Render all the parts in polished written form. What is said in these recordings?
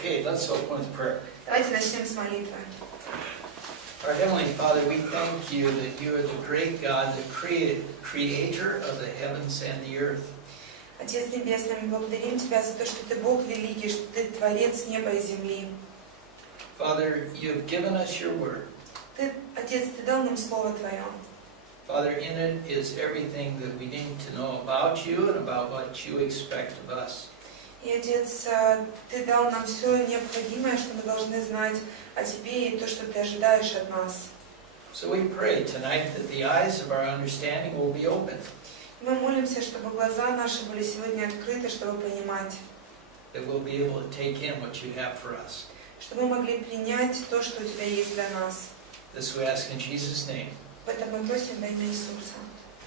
Okay, let's open with prayer. Давайте начнем с молитвы. Our Heavenly Father, we thank you that you are the great God, the creator of the heavens and the earth. Отец Небесный, мы благодарим Тебя за то, что Ты Бог великий, что Ты Творец неба и земли. Father, you have given us your word. Отец, Ты дал нам Слово Твое. Father, in it is everything that we need to know about you and about what you expect of us. И, Отец, Ты дал нам все необходимое, что мы должны знать о Тебе и то, что Ты ожидаешь от нас. So we pray tonight that the eyes of our understanding will be opened. Мы молимся, чтобы глаза наши были сегодня открыты, чтобы понимать, That we'll be able to take in what you have for us. чтобы мы могли принять то, что у Тебя есть для нас. This we ask in Jesus' name. Поэтому мы просим во имя Иисуса.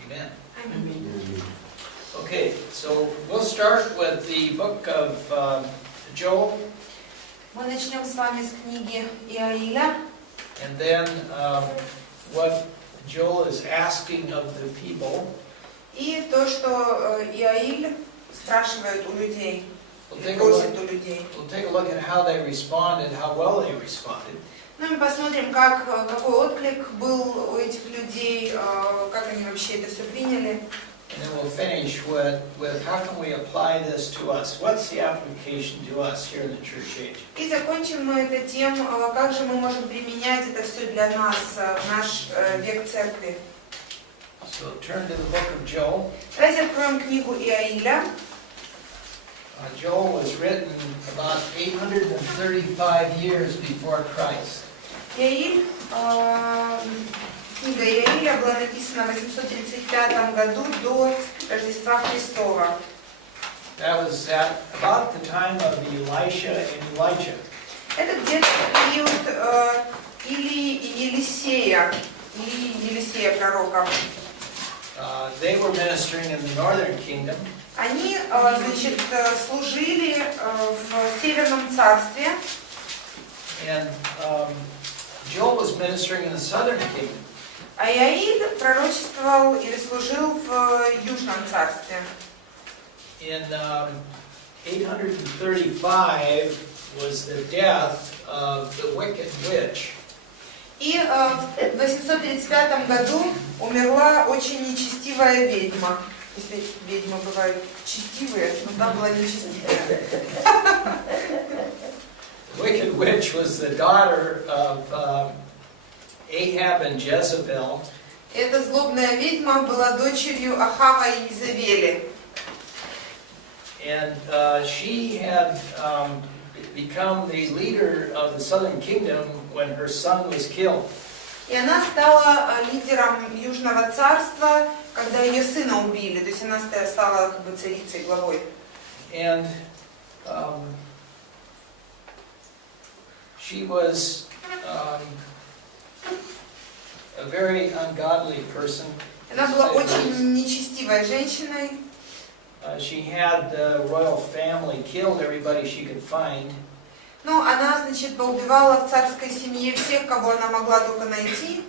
Amen. Аминь. Okay, so we'll start with the book of Joel, Мы начнем с вами с книги Иаиля. and then what Joel is asking of the people. И то, что Иаиль спрашивает у людей, We'll просит у людей. take a look at how they responded, how well they responded. Ну, мы посмотрим, какой отклик был у этих людей, как они вообще это все приняли. And then we'll finish with how can we apply this to us? What's the application to us here in the church age? И закончим мы это тем, как же мы можем применять это все для нас в наш век церкви. So turn to the book of Joel. Давайте откроем книгу Иаиля. Joel was written about 835 years before Christ. Иаиль, книга Иаиля была написана в 835 году до Рождества Христова. That was at about the time of Elisha and Elijah. Это где-то период или Елисея пророка. They were ministering in the northern kingdom. Они, значит, служили в Северном царстве. And Joel was ministering in the southern kingdom. А Иаиль пророчествовал или служил в Южном царстве. In 835 was the death of the wicked witch. И в 835 году умерла очень нечестивая ведьма. Если ведьмы бывают честивые, но там была нечестивая. The wicked witch was the daughter of Ahab and Jezebel. Эта злобная ведьма была дочерью Ахава и Изавели. And she had become the leader of the southern kingdom when her son was killed. И она стала лидером Южного царства, когда ее сына убили. То есть она стала как бы царицей, главой. And she was a very ungodly person. Она была очень нечестивой женщиной. She had the royal family killed everybody she could find. Ну, она, значит, поубивала в царской семье всех, кого она могла только найти.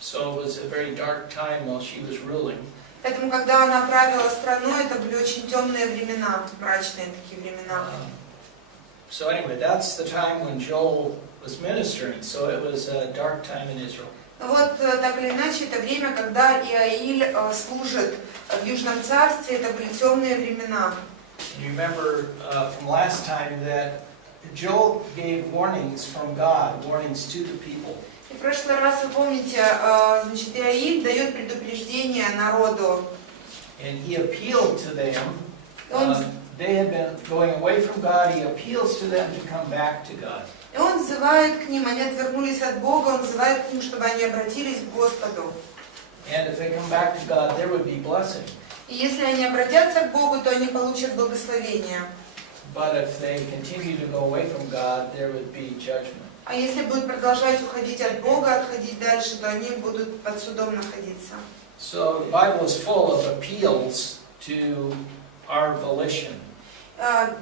So it was a very dark time while she was ruling. Поэтому, когда она правила страной, это были очень темные времена, мрачные такие времена. So anyway, that's the time when Joel was ministering. So it was a dark time in Israel. Вот, так или иначе, это время, когда Иаиль служит в Южном царстве, это были темные времена. You remember from last time that Joel gave warnings from God, warnings to the people. И в прошлый раз, вы помните, значит, Иаиль дает предупреждение народу. And he appealed to them. They had been going away from God. He appeals to them to come back to God. И он взывает к ним, они отвернулись от Бога, он взывает к ним, чтобы они обратились к Господу. And if they come back to God, there would be blessing. И если они обратятся к Богу, то они получат благословение. But if they continue to go away from God, there would be judgment. А если будут продолжать уходить от Бога, отходить дальше, то они будут под судом находиться. So the Bible is full of appeals to our volition.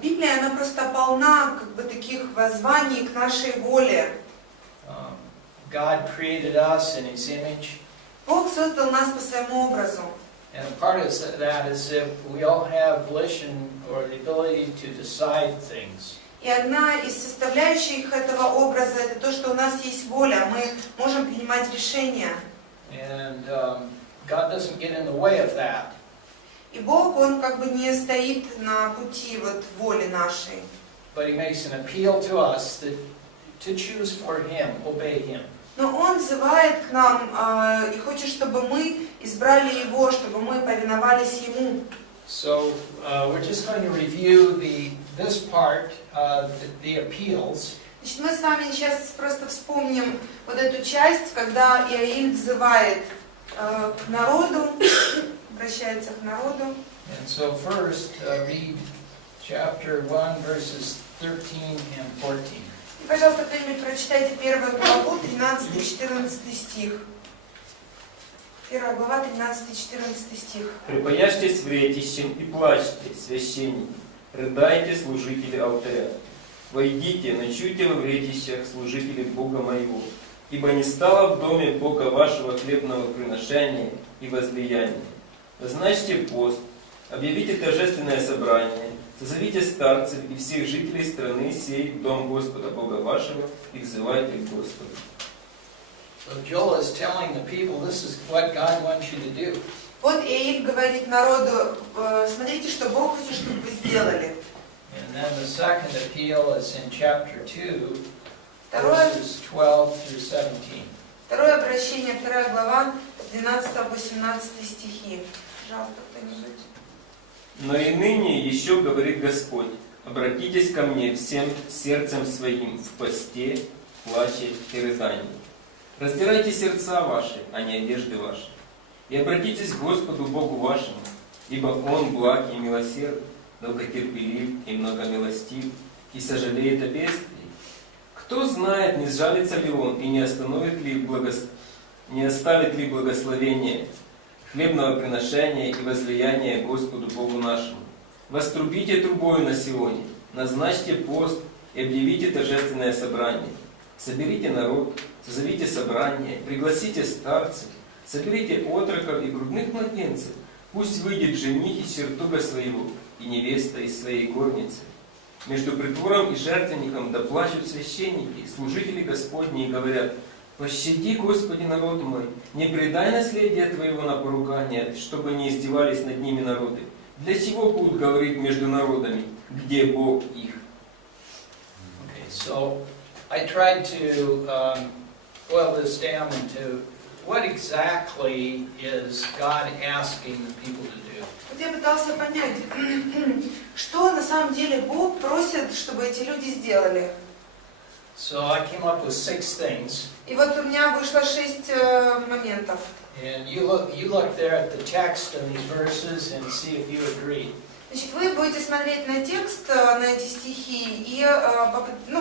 Библия, она просто полна как бы таких воззваний к нашей воле. God created us in His image. Бог создал нас по своему образу. And a part of that is that we all have volition or the ability to decide things. И одна из составляющих этого образа это то, что у нас есть воля, мы можем принимать решения. And God doesn't get in the way of that. И Бог, Он как бы не стоит на пути вот воли нашей. But He makes an appeal to us that to choose for Him, obey Him. Но Он взывает к нам и хочет, чтобы мы избрали Его, чтобы мы повиновались Ему. So we're just going to review this part, the appeals. Значит, мы с вами сейчас просто вспомним вот эту часть, когда Иаиль взывает к народу, обращается к народу. And so first, read chapter 1, verses 13 and 14. И, пожалуйста, кто-нибудь прочитайте первую главу, 13-14 стих. Первая глава, 13-14 стих. «Припаяжьтесь вретищем и плачьте, священники, рыдайте, служители алтаря. Войдите, ночуйте во вретищах, служители Бога моего, ибо не стало в доме Бога вашего хлебного приношения и возлияния. Назначьте пост, объявите торжественное собрание, созовите старцев и всех жителей страны сей в дом Господа Бога вашего и взывайте к Господу». So Joel is telling the people, this is what God wants you to do. Вот Иаиль говорит народу, смотрите, что Бог хочет, чтобы вы сделали. And then the second appeal is in chapter 2, Второе, verses 12 through 17. второе обращение, 2 глава, с 12 по 18 стихи. Пожалуйста, кто-нибудь. «Но и ныне еще говорит Господь, обратитесь ко мне всем сердцем своим в посте, плаче и рыдании. Раздирайте сердца ваши, а не одежды ваши, и обратитесь к Господу Богу вашему, ибо Он благ и милосерд, долготерпелив и многомилостив, и сожалеет о бедствии. Кто знает, не сжалится ли Он и не оставит ли благословение хлебного приношения и возлияния Господу Богу нашему. Вострубите трубою на Сионе, назначьте пост и объявите торжественное собрание. Соберите народ, созовите собрание, пригласите старцев, соберите отроков и грудных младенцев. Пусть выйдет жених из чертога своего и невеста из своей горницы. Между притвором и жертвенником да плачут священники, служители Господни, и говорят: «Пощади, Господи, народ мой, не предай наследие Твоего на поругание, чтобы не издевались над ними народы. Для чего будут говорить между народами, где Бог их?» Okay, so I tried to boil this down into what exactly is God asking the people to do. Вот я пытался понять, что на самом деле Бог просит, чтобы эти люди сделали. So I came up with 6 things. И вот у меня вышло 6 моментов. And you look there at the text in these verses and see if you agree. Значит, вы будете смотреть на текст, на эти стихи, и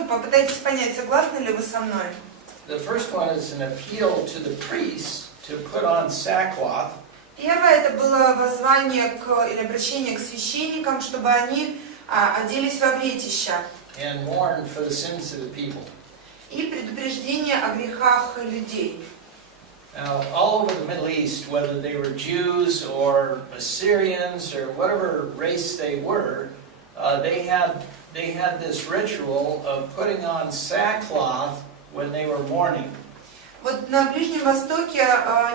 попытайтесь понять, согласны ли вы со мной. The first one is an appeal to the priests to put on sackcloth. Первое, это было воззвание или обращение к священникам, чтобы они оделись во вретища. And mourn for the sins of the people. И предупреждение о грехах людей. Now, all over the Middle East, whether they were Jews or Assyrians or whatever race they were, they had this ritual of putting on sackcloth when they were mourning. Вот на Ближнем Востоке,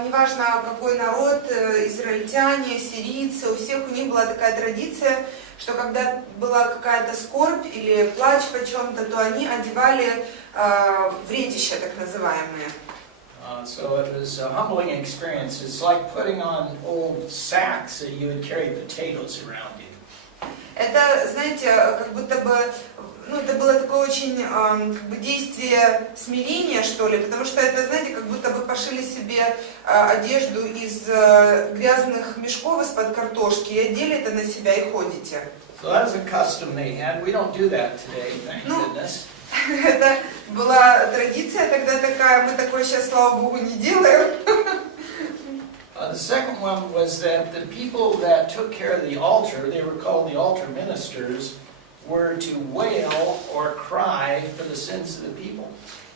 неважно какой народ, израильтяне, сирийцы, у всех у них была такая традиция, что когда была какая-то скорбь или плач по чем-то, то они одевали вретища, так называемые. So it was a humbling experience. It's like putting on old sacks that you would carry potatoes around you. Это, знаете, как будто бы, это было такое очень действие смирения, что ли, потому что это, знаете, как будто вы пошили себе одежду из грязных мешков из-под картошки и одели это на себя и ходите. So that was a custom they had. We don't do that today, thank goodness. Это была традиция тогда такая, мы такое сейчас, слава Богу, не делаем. The second one was that the people that took care of the altar, they were called the altar ministers, were to wail or cry for the sins of the people.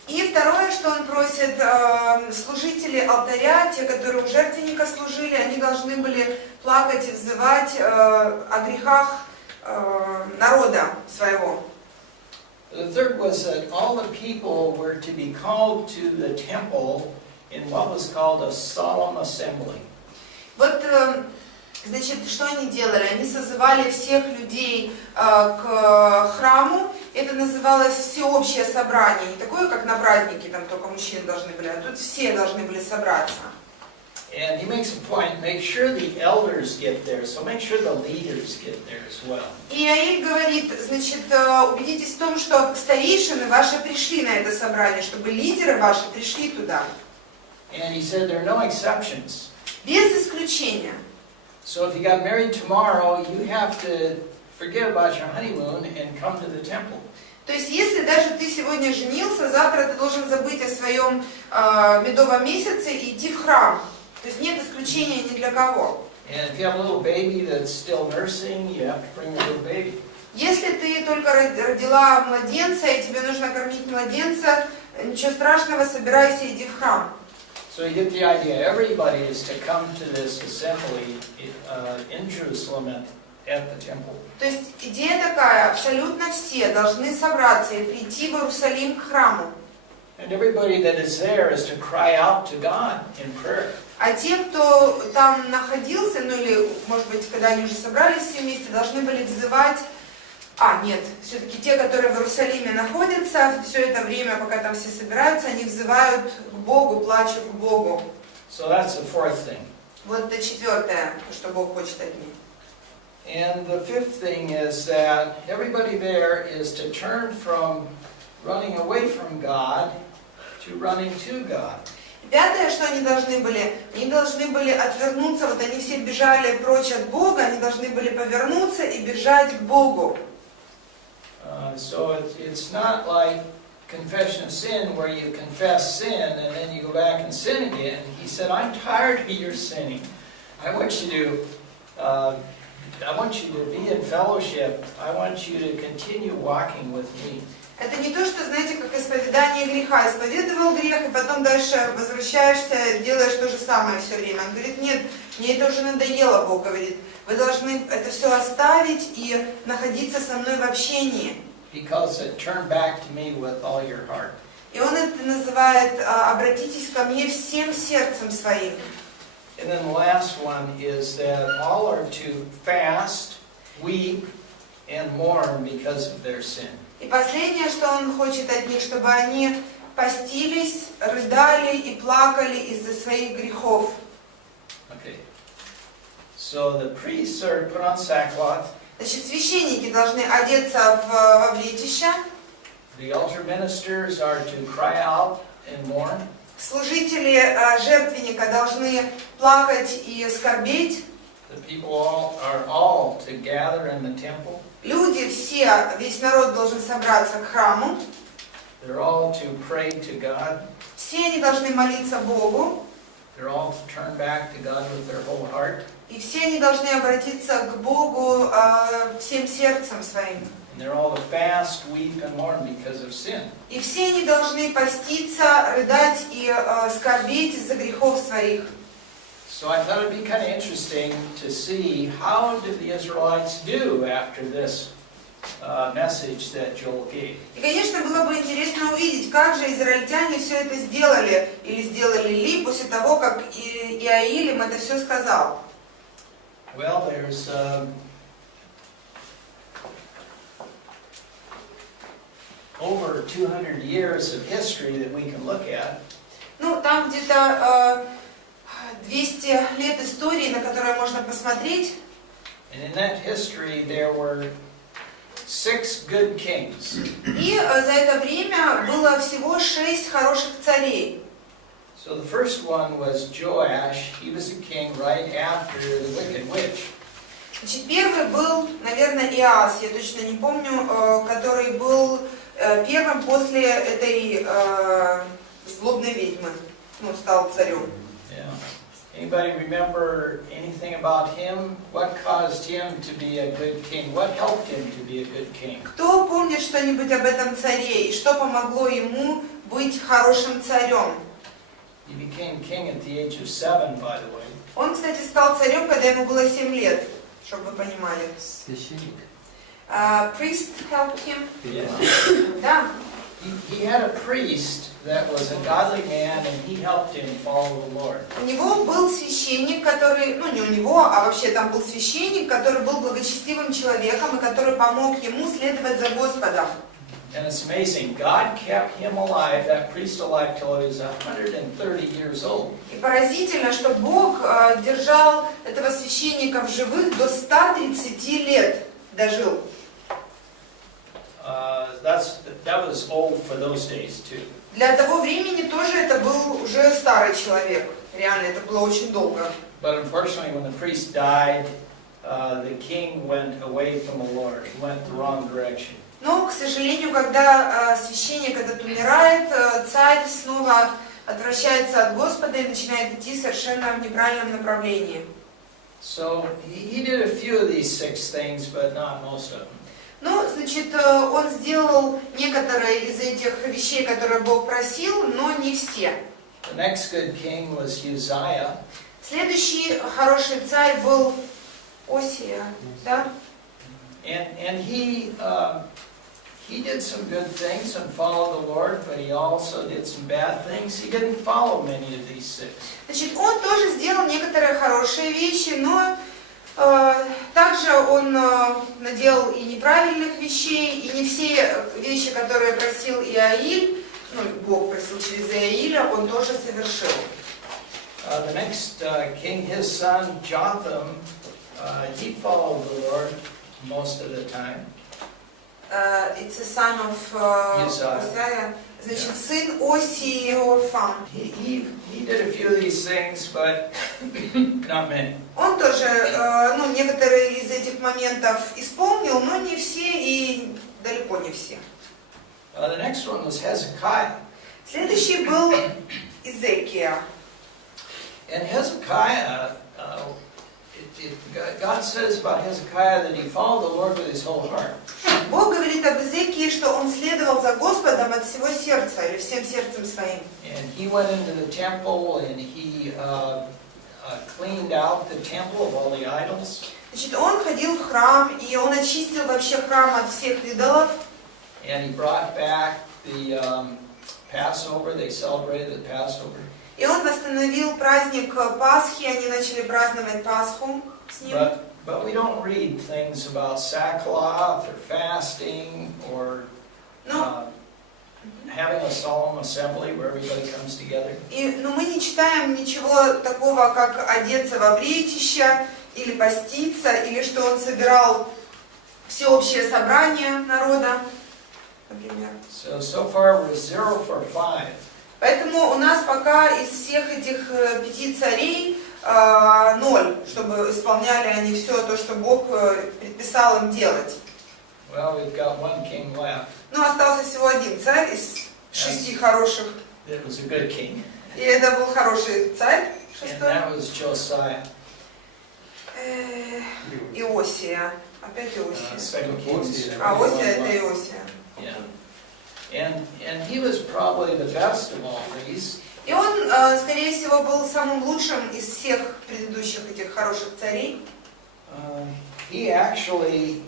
И второе, что он просит, служители алтаря, те, которые у жертвенника служили, они должны были плакать и взывать о грехах народа своего. The third was that all the people were to be called to the temple in what was called a solemn assembly. Вот, значит, что они делали? Они созывали всех людей к храму. Это называлось всеобщее собрание. Не такое, как на празднике, там только мужчины должны были, а тут все должны были собраться. And he makes a point, make sure the elders get there, so make sure the leaders get there as well. И Аиль говорит, значит, убедитесь в том, что старейшины ваши пришли на это собрание, чтобы лидеры ваши пришли туда. And he said there are no exceptions. Без исключения. So if you got married tomorrow, you have to forget about your honeymoon and come to the temple. То есть, если даже ты сегодня женился, завтра ты должен забыть о своем медовом месяце и идти в храм. То есть нет исключения ни для кого. And if you have a little baby that's still nursing, you have to bring the little baby. Если ты только родила младенца и тебе нужно кормить младенца, ничего страшного, собирайся, иди в храм. So you get the idea. Everybody is to come to this assembly in Jerusalem at the temple. То есть идея такая, абсолютно все должны собраться и прийти в Иерусалим к храму. And everybody that is there is to cry out to God in prayer. А те, кто там находился, ну или, может быть, когда они уже собрались все вместе, должны были взывать... нет, все-таки те, которые в Иерусалиме находятся, все это время, пока там все собираются, они взывают к Богу, плачут к Богу. So that's the fourth thing. Вот это четвертое, что Бог хочет от них. And the fifth thing is that everybody there is to turn from running away from God to running to God. Пятое, что они должны были отвернуться, вот они все бежали прочь от Бога, они должны были повернуться и бежать к Богу. So it's not like confession of sin where you confess sin and then you go back and sin again. He said, I'm tired of your sinning. I want you to be in fellowship. I want you to continue walking with me. Это не то, что, знаете, как исповедание греха. Исповедовал грех, и потом дальше возвращаешься, делаешь то же самое все время. Он говорит, нет, мне это уже надоело, Бог говорит. Вы должны это все оставить и находиться со мной в общении. Because it turned back to me with all your heart. И он это называет «обратитесь ко мне всем сердцем своим». And then the last one is that all are to fast, weep, and mourn because of their sin. И последнее, что он хочет от них, чтобы они постились, рыдали и плакали из-за своих грехов. Okay. So the priests are to put on sackcloth. Значит, священники должны одеться в обличища. The altar ministers are to cry out and mourn. Служители жертвенника должны плакать и скорбеть. The people are all to gather in the temple. Люди все, весь народ должен собраться к храму. They're all to pray to God. Все они должны молиться Богу. They're all to turn back to God with their whole heart. И все они должны обратиться к Богу всем сердцем своим. And they're all to fast, weep, and mourn because of sin. И все они должны поститься, рыдать и скорбеть из-за грехов своих. So I thought it'd be kind of interesting to see how did the Israelites do after this message that Joel gave. И, конечно, было бы интересно увидеть, как же израильтяне все это сделали, или сделали ли после того, как Иаиль им это все сказал. Well, there's over 200 years of history that we can look at. Ну, там где-то 200 лет истории, на которые можно посмотреть. And in that history there were 6 good kings. И за это время было всего 6 хороших царей. So the first one was Joash. He was a king right after the wicked witch. Значит, первый был, наверное, Иоас, я точно не помню, который был первым после этой злобной ведьмы, стал царем. Yeah. Anybody remember anything about him? What caused him to be a good king? What helped him to be a good king? Кто помнит что-нибудь об этом царе и что помогло ему быть хорошим царем? He became king at the age of 7, by the way. Он, кстати, стал царем, когда ему было 7 лет, чтобы вы понимали. Священник. Priest helped him. Yeah. Да. He had a priest that was a godly man, and he helped him follow the Lord. У него был священник, который, ну не у него, а вообще там был священник, который был благочестивым человеком и который помог ему следовать за Господом. And it's amazing, God kept him alive, that priest alive, till he was 130 years old. И поразительно, что Бог держал этого священника в живых до 130 лет дожил. That was old for those days too. Для того времени тоже это был уже старый человек. Реально, это было очень долго. But unfortunately, when the priest died, the king went away from the Lord. He went the wrong direction. Но, к сожалению, когда священник этот умирает, царь снова отвращается от Господа и начинает идти совершенно в неправильном направлении. So he did a few of these 6 things, but not most of them. Ну, значит, он сделал некоторые из этих вещей, которые Бог просил, но не все. The next good king was Uzziah. Следующий хороший царь был Осия, да? And he did some good things and followed the Lord, but he also did some bad things. He didn't follow many of these 6. Значит, он тоже сделал некоторые хорошие вещи, но также он наделал и неправильных вещей, и не все вещи, которые просил Иаиль, ну, Бог просил через Иаиля, он тоже совершил. The next king, his son Jotham, he followed the Lord most of the time. It's a son of Uzziah. Значит, сын Осии Иофам. He did a few of these things, but not many. Он тоже, ну, некоторые из этих моментов исполнил, но не все и далеко не все. The next one was Hezekiah. Следующий был Изекия. And Hezekiah, God says about Hezekiah that he followed the Lord with his whole heart. Бог говорит об Изекии, что он следовал за Господом от всего сердца или всем сердцем своим. And he went into the temple and he cleaned out the temple of all the idols. Значит, он ходил в храм, и он очистил вообще храм от всех идолов. And he brought back the Passover. They celebrated the Passover. И он восстановил праздник Пасхи, они начали праздновать Пасху с ним. But we don't read things about sackcloth or fasting or having a solemn assembly where everybody comes together. Но мы не читаем ничего такого, как одеться в обретище, или поститься, или что он собирал всеобщее собрание народа, например. So far we're 0 for 5. Поэтому у нас пока из всех этих 5 царей 0, чтобы исполняли они все то, что Бог предписал им делать. Well, we've got 1 king left. Но остался всего один царь из 6 хороших. It was a good king. И это был хороший царь, And 6. that was Josiah. Иосия. Опять Иосия. Second Kings. Осия это Иосия. Yeah. And he was probably the best of all these. И он, скорее всего, был самым лучшим из всех предыдущих этих хороших царей. He actually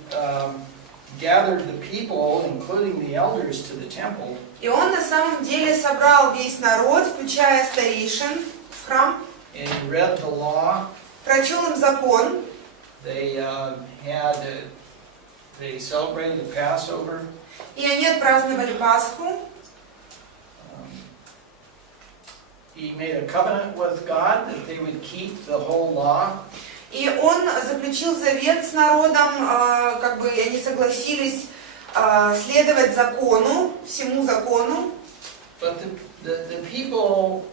gathered the people, including the elders, to the temple. И он на самом деле собрал весь народ, включая старейшин, в храм. And he read the law. Прочел им закон. They celebrated the Passover. И они отпраздновали Пасху. He made a covenant with God that they would keep the whole law. И он заключил завет с народом, как бы они согласились следовать закону, всему закону. But the people,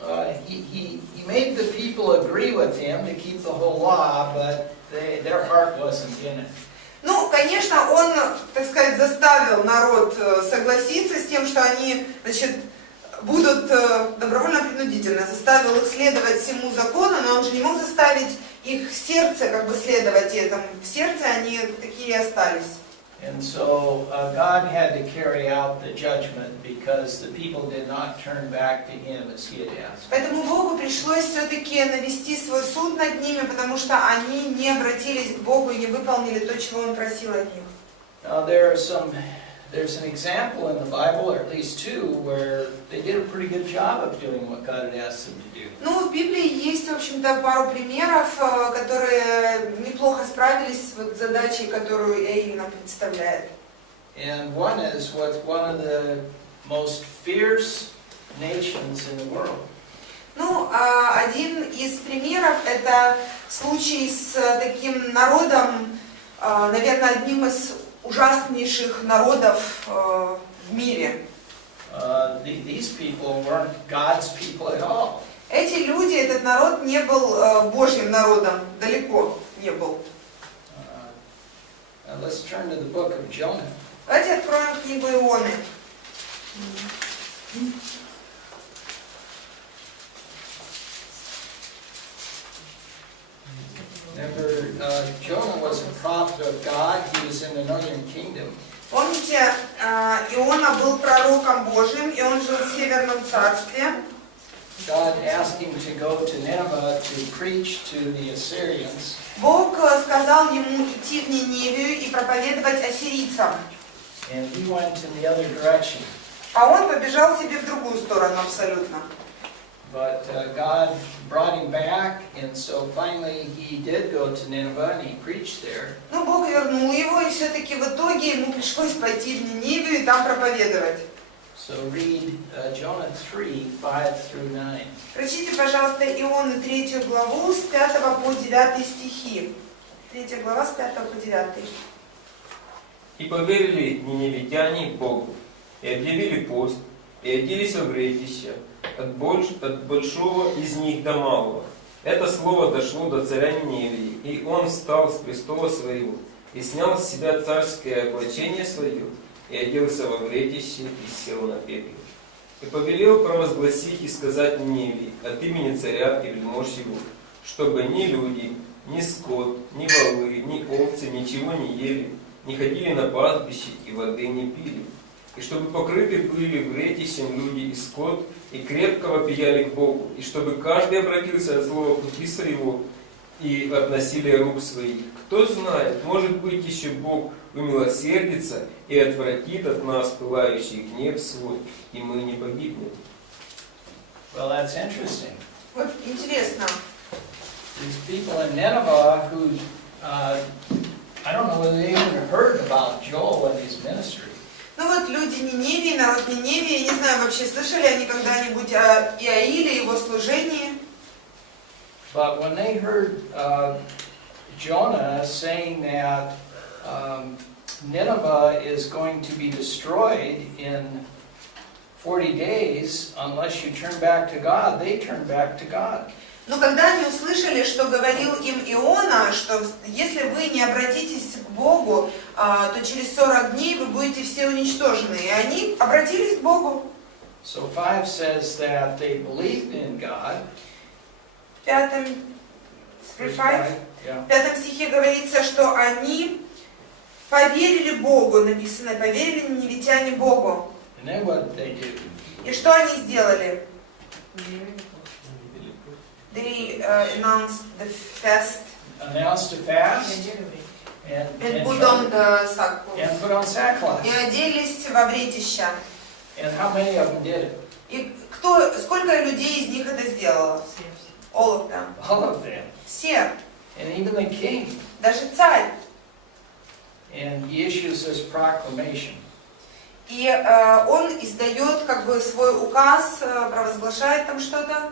he made the people agree with him to keep the whole law, but their heart wasn't in it. Ну, конечно, он, так сказать, заставил народ согласиться с тем, что они, значит, будут добровольно-принудительно, заставил их следовать всему закону, но он же не мог заставить их сердце как бы следовать этому. В сердце они такие и остались. And so God had to carry out the judgment because the people did not turn back to him as he had asked. Поэтому Богу пришлось все-таки навести свой суд над ними, потому что они не обратились к Богу и не выполнили то, чего Он просил от них. Now there's an example in the Bible, or at least two, where they did a pretty good job of doing what God had asked them to do. Ну, в Библии есть, в общем-то, пару примеров, которые неплохо справились с задачей, которую Иаиль нам представляет. And one is with one of the most fierce nations in the world. Ну, один из примеров – это случай с таким народом, наверное, одним из ужаснейших народов в мире. These people weren't God's people at all. Эти люди, этот народ не был Божьим народом, далеко не был. Let's turn to the book of Jonah. Давайте откроем книгу Ионы. Remember, Jonah was a prophet of God. He was in the northern kingdom. Помните, Иона был пророком Божьим, и он жил в Северном царстве. God asked him to go to Nineveh to preach to the Assyrians. Бог сказал ему идти в Ниневию и проповедовать ассирийцам. And he went in the other direction. А он побежал себе в другую сторону абсолютно. But God brought him back, and so finally he did go to Nineveh and he preached there. Но Бог вернул его, и все-таки в итоге ему пришлось пойти в Ниневию и там проповедовать. So read Jonah 3, 5 through 9. Прочтите, пожалуйста, Ионы 3 главу с 5 по 9 стихи. 3 глава с 5 по 9. И поверили ниневитяне Богу, и объявили пост, и оделись во вретища, от большого из них до малого. Это слово дошло до царя Ниневии, и он встал с престола своего, и снял с себя царское облачение свое, и оделся во вретище, и сел на пепел. И повелел провозгласить и сказать Ниневии от имени царя и вельмож его, чтобы ни люди, ни скот, ни волы, ни овцы ничего не ели, не ходили на пастбище и воды не пили, и чтобы покрыты были вретищем люди и скот, и крепко вопияли к Богу, и чтобы каждый обратился от слова пути своего и от насилия рук своих. Кто знает, может быть, еще Бог умилосердится и отвратит от нас пылающий гнев свой, и мы не погибнем. Well, that's interesting. Вот интересно. These people in Nineveh who, I don't know whether they even heard about Joel and his ministry. Ну вот люди Ниневии, народ Ниневии, я не знаю, вообще слышали они когда-нибудь о Иаиле, его служении? But when they heard Jonah saying that Nineveh is going to be destroyed in 40 days unless you turn back to God, they turned back to God. Но когда они услышали, что говорил им Иона, что если вы не обратитесь к Богу, то через 40 дней вы будете все уничтожены. И они обратились к Богу. So 5 says that they believed in God. В 5 стихе говорится, что они поверили Богу, написано, поверили ниневитяне Богу. And then what did they do? И что они сделали? They announced the fast Announced a fast and put on the sackcloth. and put on sackcloth. И оделись во вретища. And how many of them did it? И сколько людей из них это сделало? All of them. All of them. Все. And even the king. Даже царь. And he issues this proclamation. И он издает как бы свой указ, провозглашает там что-то.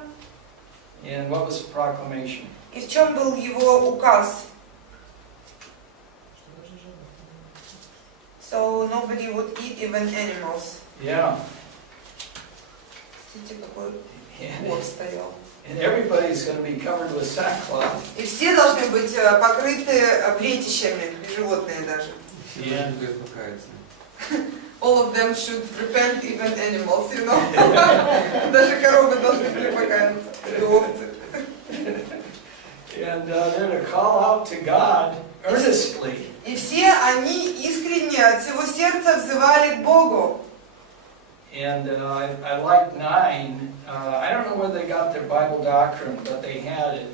And what was the proclamation? И в чем был его указ? So nobody would eat even animals. Yeah. Смотрите, какой год стоял. And everybody's going to be covered with sackcloth. И все должны быть покрыты вретищами, и животные даже. Yeah. All of them should repent, even animals, you know. Даже коровы должны были покаяться, и овцы. And they're to call out to God earnestly. И все они искренне от всего сердца взывали к Богу. And I like 9. I don't know where they got their Bible doctrine, but they had it.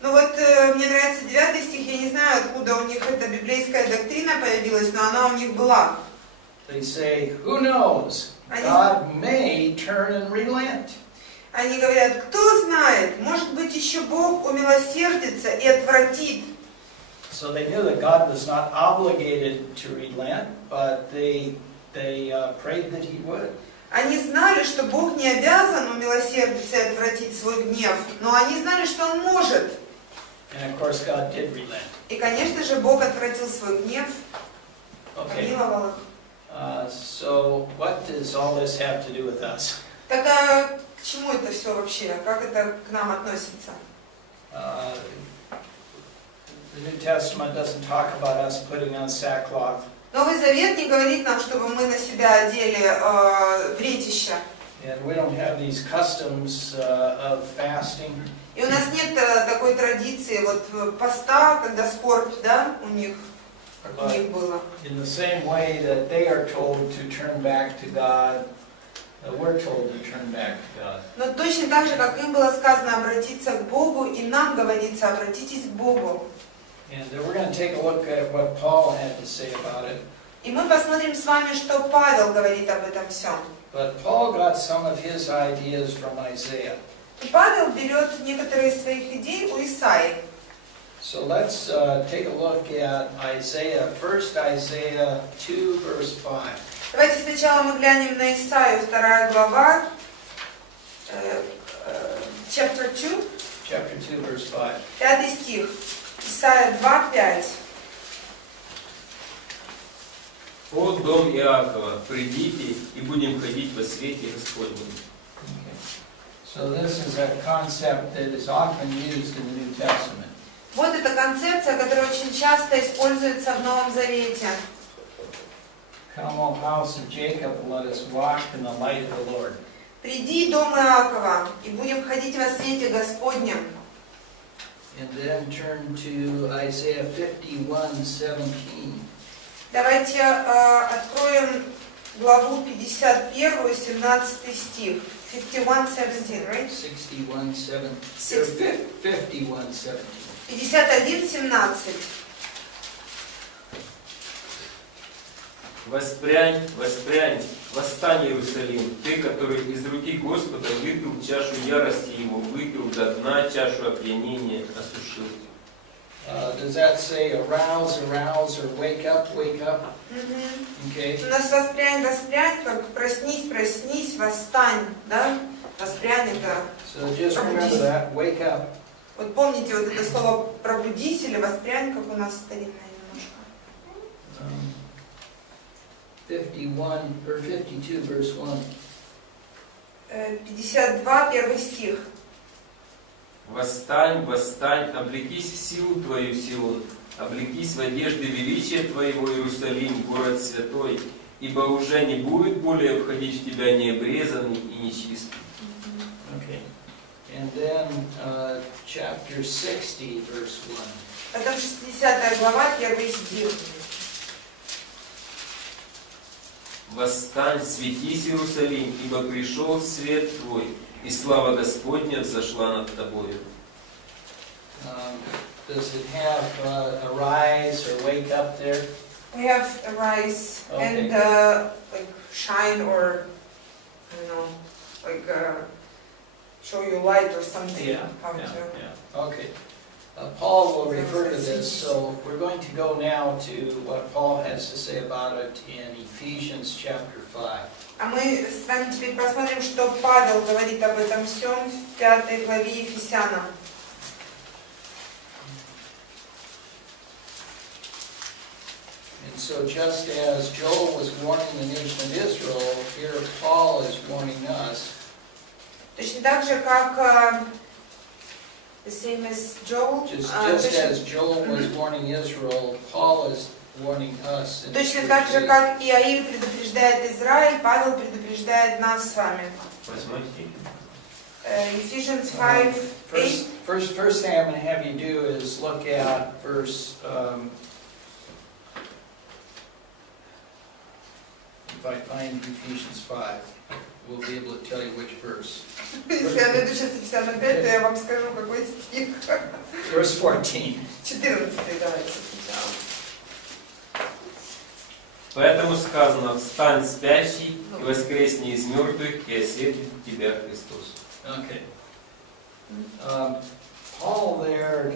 Ну вот мне нравится 9 стих, я не знаю, откуда у них эта библейская доктрина появилась, но она у них была. They say, who knows? God may turn and relent. Они говорят, кто знает, может быть еще Бог умилосердится и отвратит. So they knew that God was not obligated to relent, but they prayed that He would. Они знали, что Бог не обязан умилосердиться и отвратить свой гнев, но они знали, что Он может. And of course God did relent. И, конечно же, Бог отвратил свой гнев, Okay. помиловал их. So what does all this have to do with us? Так а к чему это все вообще? Как это к нам относится? The New Testament doesn't talk about us putting on sackcloth. Новый Завет не говорит нам, чтобы мы на себя одели вретище. And we don't have these customs of fasting. И у нас нет такой традиции вот поста, когда скорбь, да, у них было. In the same way that they are told to turn back to God, we're told to turn back to God. Но точно так же, как им было сказано обратиться к Богу, и нам говорится обратитесь к Богу. And we're going to take a look at what Paul had to say about it. И мы посмотрим с вами, что Павел говорит об этом всем. But Paul got some of his ideas from Isaiah. И Павел берет некоторые из своих идей у Исаии. So let's take a look at Isaiah, 1 Isaiah 2, verse 5. Давайте сначала мы глянем на Исаию, 2 глава, chapter 2, Chapter 2, verse 5. 5 стих. Исаия 2, 5. «О, дом Иакова, придите и будем ходить во свете Господнем». So this is a concept that is often used in the New Testament. Вот эта концепция, которая очень часто используется в Новом Завете. Come, O house of Jacob, let us walk in the light of the Lord. Приди, дом Иакова, и будем ходить во свете Господнем. And then turn to Isaiah 51:17. Давайте откроем главу 51, 17 стих. 51:17, right? 61:17. 51:17. 51:17. «Воспрянь, воспрянь, восстань, Иерусалим, ты, который из руки Господа выпил чашу ярости его, выпил до дна чашу опьянения, осушил». Does that say arouse, arouse, or wake up, wake up? Okay. У нас воспрянь, воспрянь, как проснись, проснись, восстань, да? Воспрянь это So just remember that, wake up. вот помните вот это слово пробудись или воспрянь, как у нас старинное немножко. 51 or 52 verse 1. 52, 1 стих. «Восстань, восстань, облекись в силу твою, Сион, облекись в одежды величия твоего, Иерусалим, город святой, ибо уже не будет более входить в тебя необрезанный и нечистый». Okay. And then chapter 60 verse 1. Потом 60 глава, 1 стих. «Восстань, светись, Иерусалим, ибо пришел свет твой, и слава Господня взошла над тобою». Does it have arise or wake up there? We have arise and like shine or I don't know, like show you light or something. Yeah. How to. Okay. Paul will refer to this, so we're going to go now to what Paul has to say about it in Ephesians chapter 5. А мы с вами теперь посмотрим, что Павел говорит об этом всем в 5 главе Ефесянам. And so just as Joel was warning the nation of Israel, here Paul is warning us. Точно так же, как the same as Joel. Just as Joel was warning Israel, Paul is warning us. in Точно the так же, scripture. как Иаир предупреждает Израиль, Павел предупреждает нас с вами. Ephesians 5:8. First thing I'm going to have you do is look at verse. If I find Ephesians 5. we'll be able to tell you which verse. Если я найду сейчас 55, то я вам скажу, какой стих. Verse 14. 14 давайте сначала. Поэтому сказано, встань, спящий, и воскресни из мертвых, и осветит тебя Христос. Okay. Paul there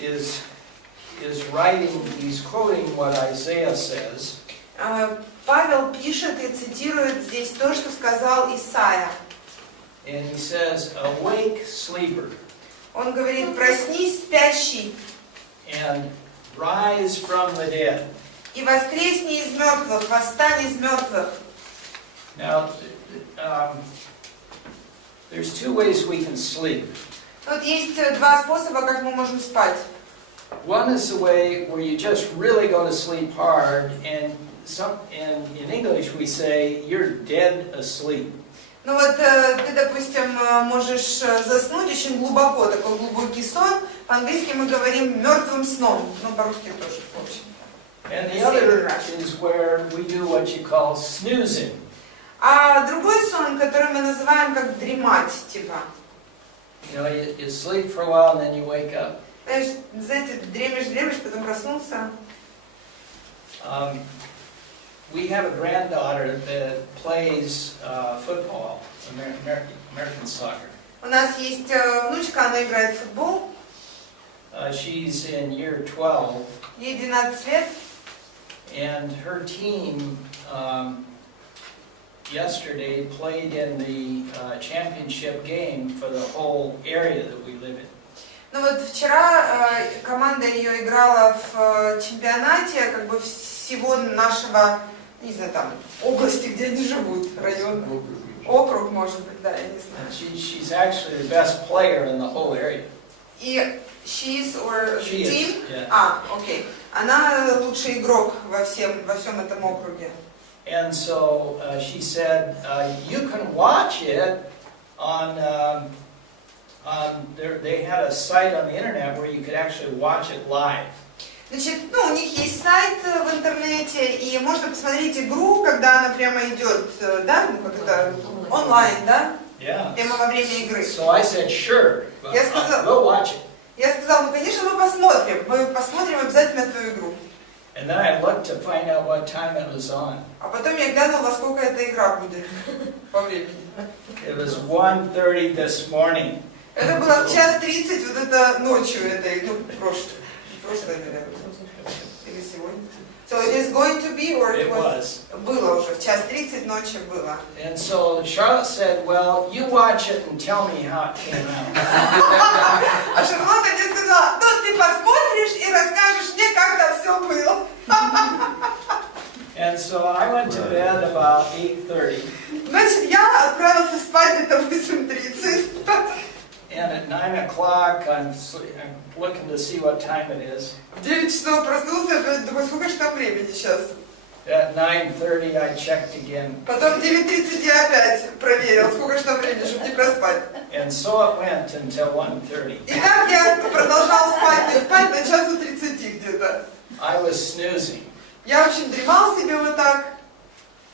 is writing, he's quoting what Isaiah says. Павел пишет и цитирует здесь то, что сказал Исаия. And he says, awake, sleeper, Он говорит, проснись, спящий, and rise from the dead. и воскресни из мертвых, восстань из мертвых. Now, there's two ways we can sleep. Вот есть два способа, как мы можем спать. One is the way where you just really go to sleep hard, and in English we say, you're dead asleep. Ну вот ты, допустим, можешь заснуть очень глубоко, такой глубокий сон. По-английски мы говорим мертвым сном, ну по-русски тоже, в общем. And the other is where we do what you call snoozing. А другой сон, который мы называем как дремать, типа. You know, you sleep for a while and then you wake up. Знаете, дремешь, потом проснулся. We have a granddaughter that plays football, American soccer. У нас есть внучка, она играет в футбол. She's in year 12, Ей 12 лет. and her team yesterday played in the championship game for the whole area that we live in. Ну вот вчера команда ее играла в чемпионате как бы всего нашего, не знаю, там, области, где они живут, район, округ, может быть, да, я не знаю. She's actually the best player in the whole area. И she's or She team? is, yeah. Окей. Она лучший игрок во всем этом округе. And so she said, you can watch it on they had a site on the internet where you could actually watch it live. Значит, ну, у них есть сайт в интернете, и можно посмотреть игру, когда она прямо идет, да, ну, как это, онлайн, да? Yeah. Прямо во время игры. So I said, sure, we'll watch it. Я сказала, ну, конечно, мы посмотрим обязательно твою игру. And then I looked to find out what time it was on. А потом я глянула, во сколько эта игра будет по времени. It was 1:30 this morning. Это было в 1:30 вот это ночью, этой, ну, прошлой, наверное, или сегодня. So it is going to be, or It was. Было уже, в 1:30 ночи было. And so Charlotte said, well, you watch it and tell me how it came out. А Шарлотта мне сказала, ну ты посмотришь и расскажешь мне, как там все было. And so I went to bed about 8:30. Значит, я отправился спать где-то в 8:30. And at 9 o'clock, I'm looking to see what time it is. В 9 часов проснулся, думаю, сколько же там времени сейчас? At 9:30, I checked again. Потом в 9:30 я опять проверил, сколько же там времени, чтобы не проспать. And so it went until 1:30. И так я продолжал спать до 1:30 где-то. I was snoozing. Я, в общем, дремал себе вот так.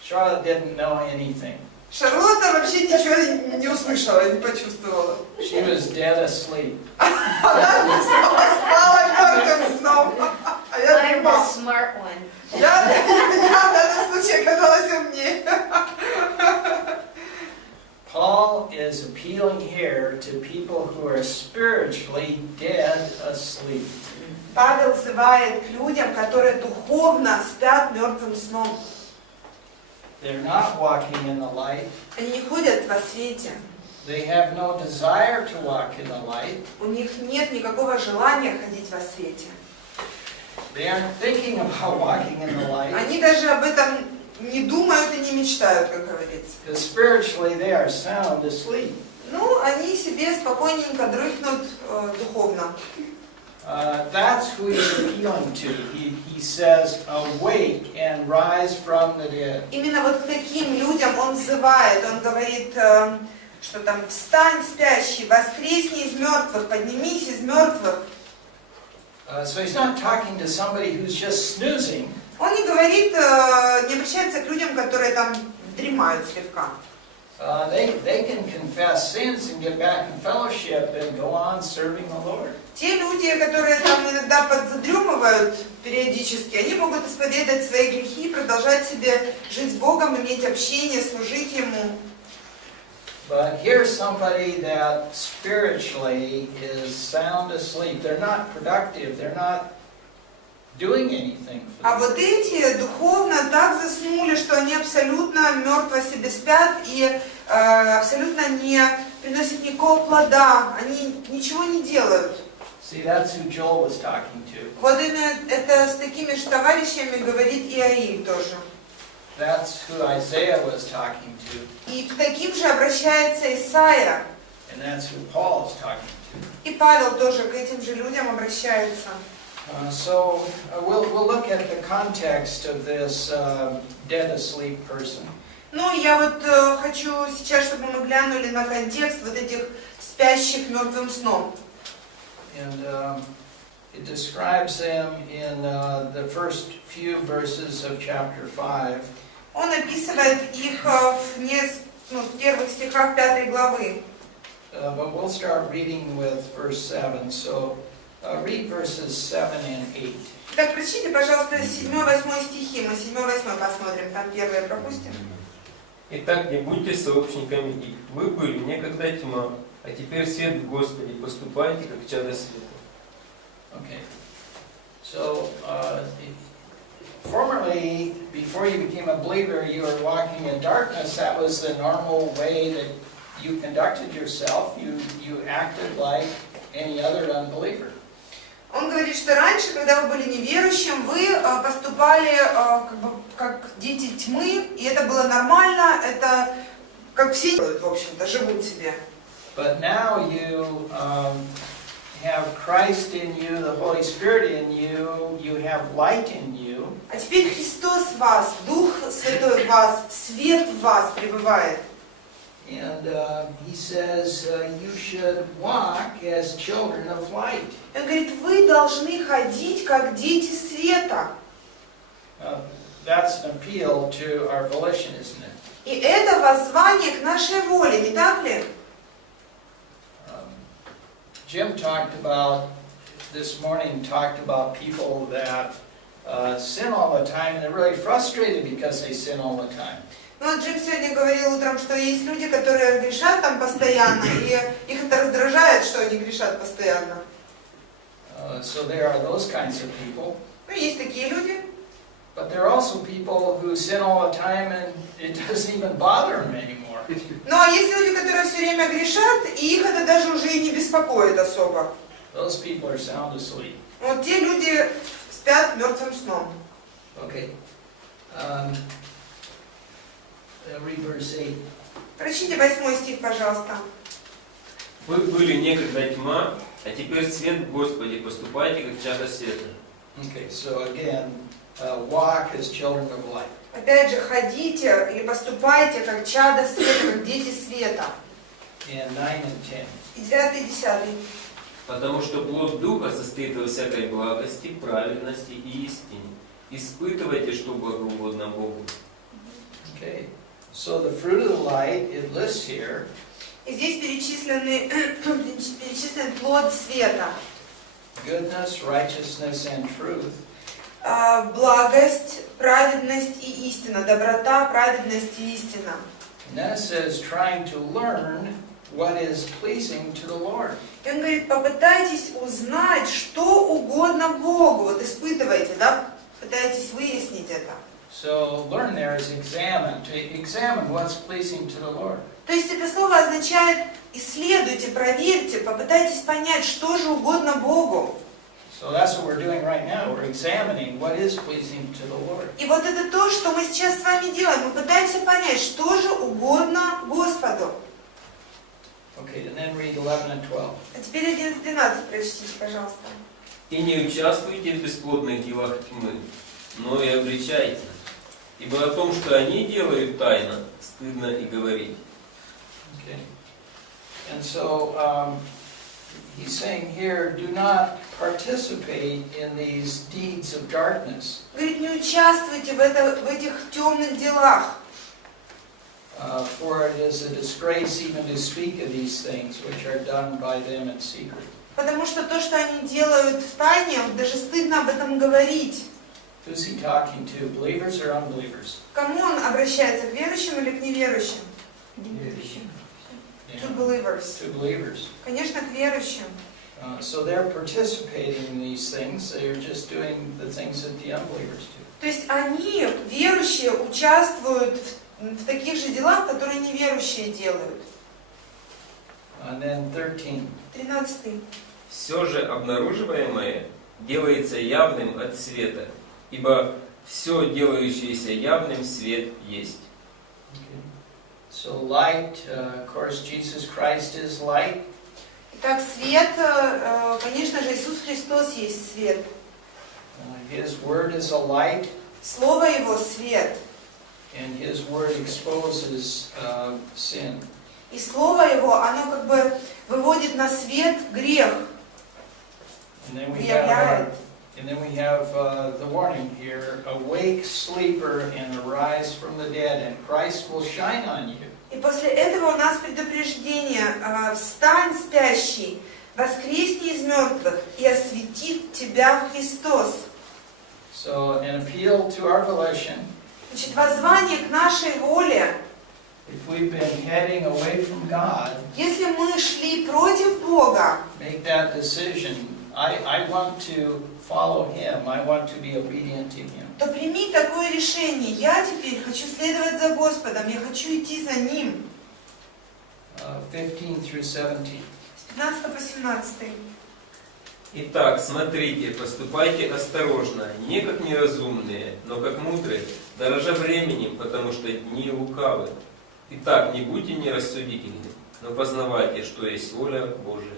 Charlotte didn't know anything. Шарлотта вообще ничего не услышала, не почувствовала. She was dead asleep. Она спала мертвым сном, а я I'm the дремал. smart one. Я в этом случае оказалась умнее. Paul is appealing here to people who are spiritually dead asleep. Павел взывает к людям, которые духовно спят мертвым сном. They're not walking in the light. Они не ходят во свете. They have no desire to walk in the light. У них нет никакого желания ходить во свете. They aren't thinking about walking in the light. Они даже об этом не думают и не мечтают, как говорится. Because spiritually they are sound asleep. Ну, они себе спокойненько дрыхнут духовно. That's who he's appealing to. He says, awake and rise from the dead. Именно вот к таким людям он взывает. Он говорит, что там встань, спящий, воскресни из мертвых, поднимись из мертвых. So he's not talking to somebody who's just snoozing. Он не говорит, не обращается к людям, которые там дремают слегка. They can confess sins and get back in fellowship and go on serving the Lord. Те люди, которые там иногда подзадремывают периодически, они могут исповедать свои грехи, продолжать себе жить с Богом, иметь общение, служить Ему. But here's somebody that spiritually is sound asleep. They're not productive. They're not doing anything for А вот эти духовно так заснули, что они абсолютно мертво себе спят и абсолютно не приносят никакого плода, они ничего не делают. See, that's who Joel was talking to. Вот именно это с такими же товарищами говорит Иаиль тоже. That's who Isaiah was talking to. И к таким же обращается Исаия. And that's who Paul is talking to. И Павел тоже к этим же людям обращается. So we'll look at the context of this dead asleep person. Ну, я вот хочу сейчас, чтобы мы глянули на контекст вот этих спящих мертвым сном. And it describes them in the first few verses of chapter 5. Он описывает их в первых стихах 5 главы. But we'll start reading with verse 7. So read verses 7 and 8. Так, прочтите, пожалуйста, 7-8 стихи. Мы 7-8 посмотрим, там первые пропустим. Итак, не будьте сообщниками их. Вы были некогда тьма, а теперь свет в Господе. Поступайте, как чадо света. Okay. So, formerly, before you became a believer, you were walking in darkness. That was the normal way that you conducted yourself. You acted like any other unbeliever. Он говорит, что раньше, когда вы были неверующим, вы поступали как дети тьмы, и это было нормально, это как все делают, в общем-то, живут себе. But now you have Christ in you, the Holy Spirit in you, you have light in you. А теперь Христос в вас, Дух Святой в вас, свет в вас пребывает. And he says you should walk as children of light. Он говорит, вы должны ходить как дети света. That's an appeal to our volition, isn't it? И это воззвание к нашей воле, не так ли? Jim this morning talked about people that sin all the time, and they're really frustrated because they sin all the time. Ну, Джим сегодня говорил утром, что есть люди, которые грешат там постоянно, и их это раздражает, что они грешат постоянно. So there are those kinds of people. Ну, есть такие люди. But there are also people who sin all the time and it doesn't even bother them anymore. Ну, а есть люди, которые все время грешат, и их это даже уже и не беспокоит особо. Those people are sound asleep. Вот те люди спят мертвым сном. Okay. Read verse 8. Прочтите 8 стих, пожалуйста. Вы были некогда тьма, а теперь свет в Господе. Поступайте, как чадо света. Okay, so again, walk as children of light. Опять же, ходите или поступайте как чадо света, как дети света. In 9 and 10. И 9 и 10. Потому что плод Духа состоит во всякой благости, праведности и истине. Испытывайте, что благоугодно Богу. Okay, so the fruit of the light, it lists here. И здесь перечислен плод света. Goodness, righteousness, and truth. Благость, праведность и истина. Доброта, праведность и истина. And then it says, trying to learn what is pleasing to the Lord. И он говорит, попытайтесь узнать, что угодно Богу. Вот испытывайте, да? Пытайтесь выяснить это. So learn there is examine, to examine what's pleasing to the Lord. То есть это слово означает исследуйте, проверьте, попытайтесь понять, что же угодно Богу. So that's what we're doing right now. We're examining what is pleasing to the Lord. И вот это то, что мы сейчас с вами делаем. Мы пытаемся понять, что же угодно Господу. Okay, and then read 11 and 12. А теперь 11-12 прочтите, пожалуйста. И не участвуйте в бесплодных делах тьмы, но и обличайте. Ибо о том, что они делают тайно, стыдно и говорить. Okay. And so he's saying here, do not participate in these deeds of darkness. Говорит, не участвуйте в этих темных делах. For it is a disgrace even to speak of these things which are done by them in secret. Потому что то, что они делают в тайне, даже стыдно об этом говорить. Who's he talking to, believers or unbelievers? К кому он обращается, к верующим или к неверующим? Yeah, To believers. to believers. Конечно, к верующим. So they're participating in these things. They're just doing the things that the unbelievers do. То есть они, верующие, участвуют в таких же делах, которые неверующие делают. And then 13. 13. Все же обнаруживаемое делается явным от света, ибо все делающееся явным свет есть. Okay. So light, of course, Jesus Christ is light. Итак, свет, конечно же, Иисус Христос есть свет. His word is a light, Слово Его свет. and His word exposes sin. И Слово Его, оно как бы выводит на свет грех. And then we Выявляет. have the warning here: awake, sleeper, and arise from the dead, and Christ will shine on you. И после этого у нас предупреждение: «Встань, спящий, воскресни из мертвых, и осветит тебя Христос». So an appeal to our volition. Значит, воззвание к нашей воле. If we've been heading away from God, Если мы шли против Бога, make that decision. I want to follow Him. I want to be obedient to Him. то прими такое решение. Я теперь хочу следовать за Господом, я хочу идти за Ним. 15 through 17. С 15 по 17. Итак, смотрите, поступайте осторожно, не как неразумные, но как мудрые, дорожа временем, потому что дни лукавы. Итак, не будьте нерассудительны, но познавайте, что есть воля Божия.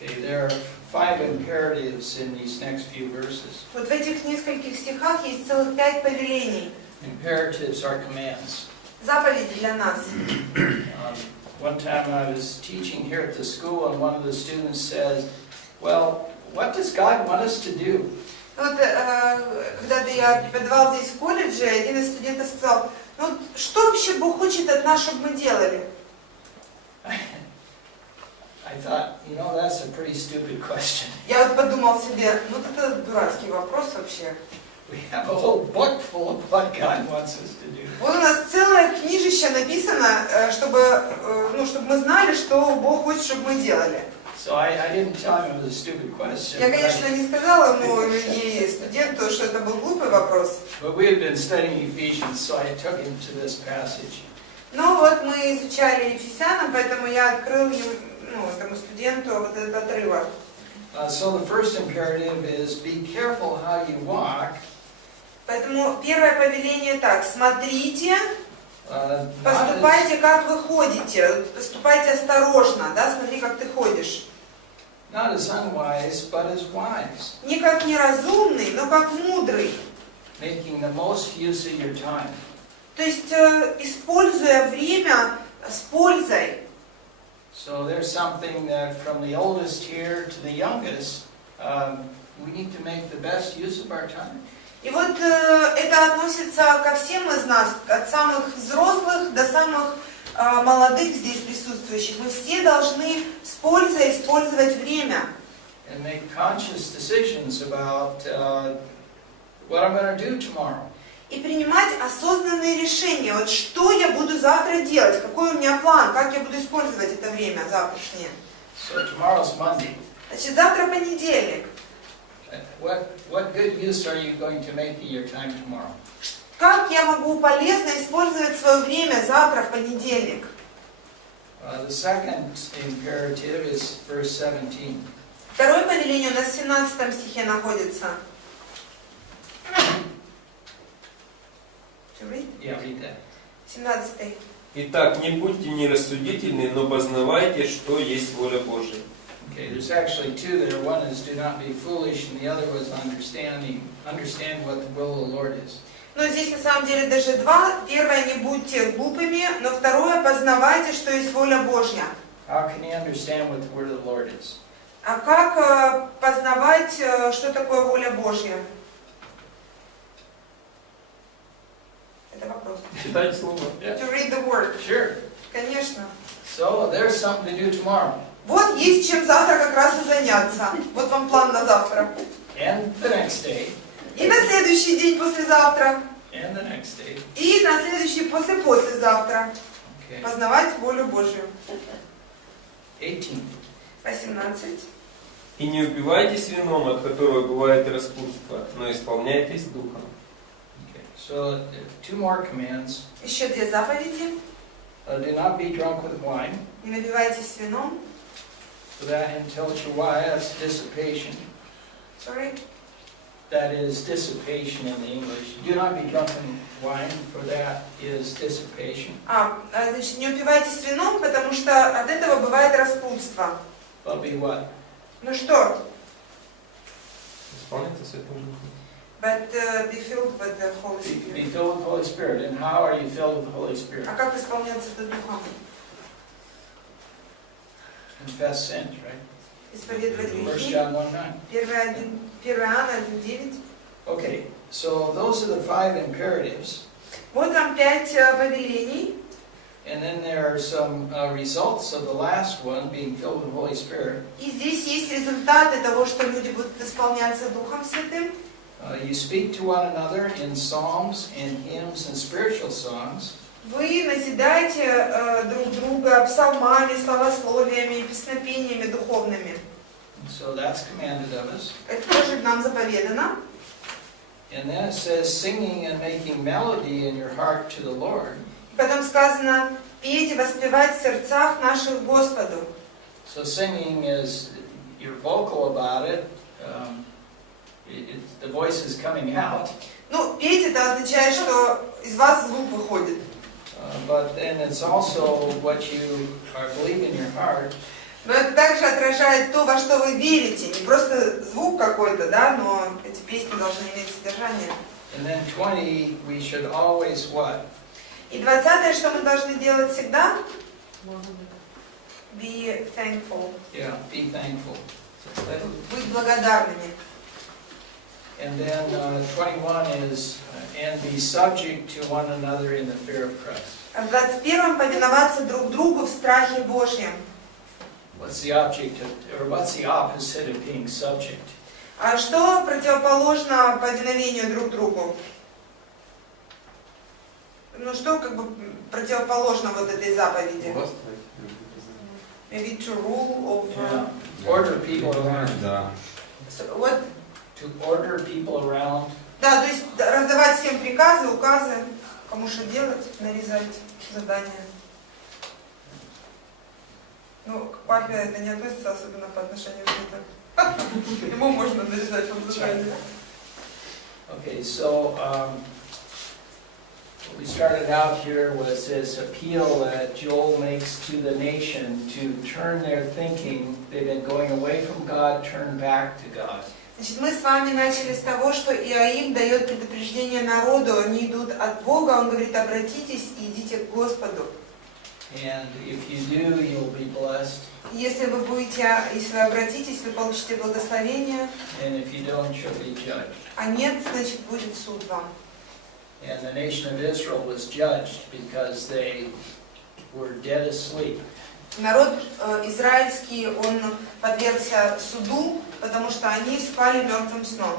Okay, there are 5 imperatives in these next few verses. Вот в этих нескольких стихах есть целых 5 повелений. Imperatives are commands. Заповеди для нас. One time I was teaching here at the school, and one of the students says, "Well, what does God want us to do?" Вот когда-то я преподавал здесь в колледже, один из студентов сказал: ну, что вообще Бог хочет от нас, чтобы мы делали? I thought, that's a pretty stupid question. Я вот подумал себе, ну это дурацкий вопрос вообще. We have a whole book full of what God wants us to do. Вот у нас целое книжище написано, чтобы мы знали, что Бог хочет, чтобы мы делали. So I didn't tell him it was a stupid question. Я, конечно, не сказала ему и студенту, что это был глупый вопрос. But we had been studying Ephesians, so I took him to this passage. Но вот мы изучали Ефесянам, поэтому я открыл ему, этому студенту вот этот отрывок. So the first imperative is be careful how you walk. Поэтому первое повеление так: смотрите, поступайте, как вы ходите, поступайте осторожно, да, смотри, как ты ходишь. Not as unwise, but as wise. Не как неразумный, но как мудрый. Making the most use of your time. То есть, используя время с пользой. So there's something that from the oldest here to the youngest, we need to make the best use of our time. И вот это относится ко всем из нас, от самых взрослых до самых молодых здесь присутствующих. Мы все должны с пользой использовать время. And make conscious decisions about what I'm going to do tomorrow. И принимать осознанные решения. Вот что я буду завтра делать, какой у меня план, как я буду использовать это время завтрашнее. So tomorrow's Monday. Значит, завтра понедельник. What good use are you going to make of your time tomorrow? Как я могу полезно использовать свое время завтра в понедельник? The second imperative is verse 17. Второе повеление у нас в 17 стихе находится. Yeah, read that. 17. Итак, не будьте нерассудительны, но познавайте, что есть воля Божия. Okay, there's actually two there. One is do not be foolish, and the other was understand what the will of the Lord is. Но здесь на самом деле даже два. Первое: не будьте глупыми, но второе: познавайте, что есть воля Божья. How can you understand what the word of the Lord is? А как познавать, что такое воля Божья? Это вопрос. Читать Слово. To read the word. Sure. Конечно. So there's something to do tomorrow. Вот есть чем завтра как раз и заняться. Вот вам план на завтра. And the next day. И на следующий день послезавтра. And the next day. И на следующий послезавтра. Okay. Познавать волю Божью. 18. 18. И не упивайтесь вином, от которого бывает распутство, но исполняйтесь Духом. Okay. So 2 more commands. Еще 2 заповеди. Do not be drunk with wine. Не напивайтесь вином. So that intellectual wine, that's dissipation. Sorry. That is dissipation in the English. Do not be drunk with wine, for that is dissipation. Значит, не упивайтесь вином, потому что от этого бывает распутство. But be what? Ну что? Исполняйте Святым Духом. But be filled with the Holy Be Spirit. filled with the Holy Spirit. And how are you filled with the Holy Spirit? А как исполняться это Духом? Confess sins, right? Исповедовать 1 грехи. John 1:9. 1 Иоанна 1:9. Okay, so those are the 5 imperatives. Вот там 5 повелений. And then there are some results of the last one, being filled with the Holy Spirit. И здесь есть результаты того, что люди будут исполняться Духом Святым. You speak to one another in psalms and hymns and spiritual songs. Вы назидаете друг друга псалмами, славословиями, песнопениями духовными. So that's commanded of us. Это тоже нам заповедано. And then it says singing and making melody in your heart to the Lord. Потом сказано, петь и воспевать в сердцах наших Господу. So singing is, you're vocal about it. The voice is coming out. Ну, петь это означает, что из вас звук выходит. But then it's also what you believe in your heart. Но это также отражает то, во что вы верите. Не просто звук какой-то, да, но эти песни должны иметь содержание. And then 20, we should always what? И 20-е, что мы должны делать всегда? Be thankful. Yeah, be thankful. Быть благодарными. And then 21 is, and be subject to one another in the fear of Christ. А в 21-м повиноваться друг другу в страхе Божьем. What's the object of, or what's the opposite of being subject? А что противоположно повиновению друг другу? Ну что как бы противоположно вот этой заповеди? Maybe to rule over... Yeah. Order people around. So what? To order people around. Да, то есть раздавать всем приказы, указы, кому что делать, нарезать задания. Ну, к папе это не относится особенно по отношению к детям. Ему можно нарезать задания. Okay, so what we started out here was this appeal that Joel makes to the nation to turn their thinking. They've been going away from God, turn back to God. Значит, мы с вами начали с того, что Иоим дает предупреждение народу, они идут от Бога, он говорит, обратитесь и идите к Господу. And if you do, you'll be blessed. Если вы обратитесь, вы получите благословение, And if you don't, you'll be judged. а нет, значит, будет суд вам. And the nation of Israel was judged because they were dead asleep. Народ израильский, он подвергся суду, потому что они спали мертвым сном.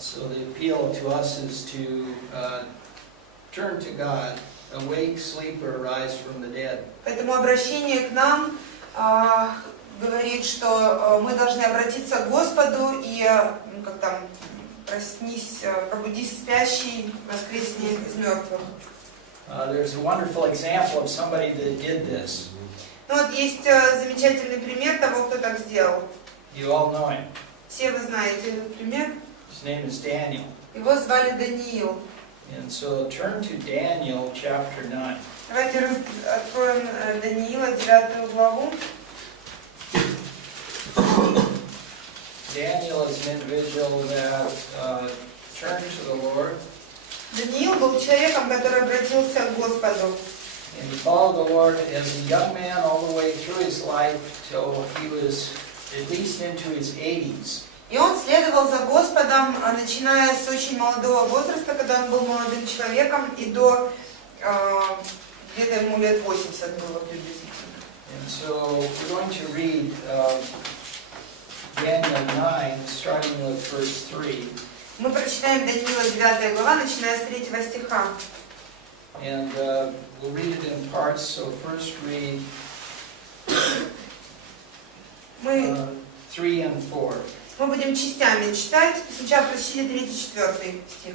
So the appeal to us is to turn to God, awake, sleeper, rise from the dead. Поэтому обращение к нам говорит, что мы должны обратиться к Господу и, как там, проснись, пробудись спящий, воскресни из мертвых. There's a wonderful example of somebody that did this. Ну вот есть замечательный пример того, кто так сделал. You all know him. Все вы знаете этот пример. His name is Daniel. Его звали Даниил. And so turn to Daniel chapter 9. Давайте откроем Даниила, 9 главу. Daniel is an individual that turned to the Lord. Даниил был человеком, который обратился к Господу. And he followed the Lord as a young man all the way through his life till he was at least into his 80s. И он следовал за Господом, начиная с очень молодого возраста, когда он был молодым человеком, и до где-то ему лет 80 было приблизительно. And so we're going to read Daniel 9, starting with verse 3. Мы прочитаем Даниила 9 глава, начиная с 3 стиха. And we'll read it in parts, so first read 3 and 4. Мы будем частями читать. Сначала прочтите 3-4 стих.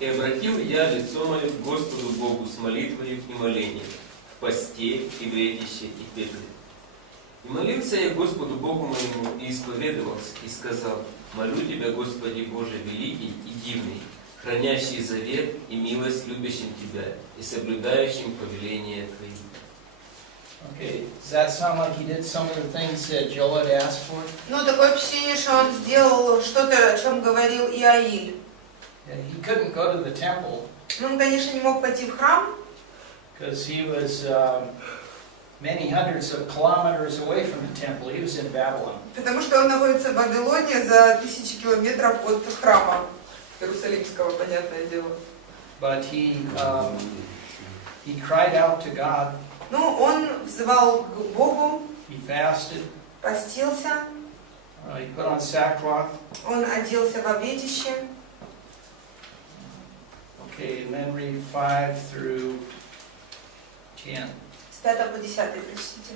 «И обратил я лицо мое к Господу Богу с молитвою и молением, в посте и вредище и пепле. И молился я Господу Богу моему, и исповедовался, и сказал: молю Тебя, Господи Боже, великий и дивный, хранящий завет и милость любящим Тебя и соблюдающим повеления Твои». Okay, does that sound like he did some of the things that Joel had asked for? Ну, такое впечатление, что он сделал что-то, о чем говорил Иаиль. He couldn't go to the temple Ну, он, конечно, не мог пойти в храм, because he was many hundreds of kilometers away from the temple. He was in Babylon. потому что он находится в Вавилоне за 1000 километров от храма Иерусалимского, понятное дело. But he cried out to God. Ну, он взывал к Богу, He fasted. постился, He put on sackcloth. он оделся в обетище. Okay, and then read 5 through 10. С 5 по 10 прочтите.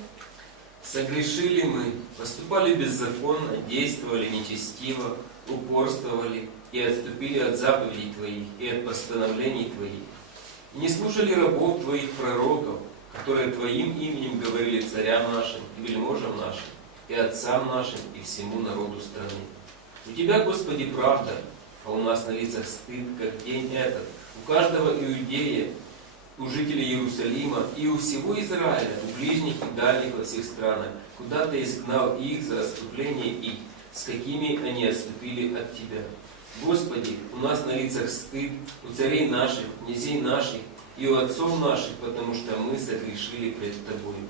«Согрешили мы, поступали беззаконно, действовали нечестиво, упорствовали и отступили от заповедей Твоих и от постановлений Твоих. И не слушали рабов Твоих пророков, которые Твоим именем говорили царям нашим, и вельможам нашим, и отцам нашим, и всему народу страны. У Тебя, Господи, правда, а у нас на лицах стыд, как день этот, у каждого иудея, у жителей Иерусалима и у всего Израиля, у ближних и дальних во всех странах, куда Ты изгнал их за отступление их, с какими они отступили от Тебя. Господи, у нас на лицах стыд, у царей наших, князей наших и у отцов наших, потому что мы согрешили пред Тобою.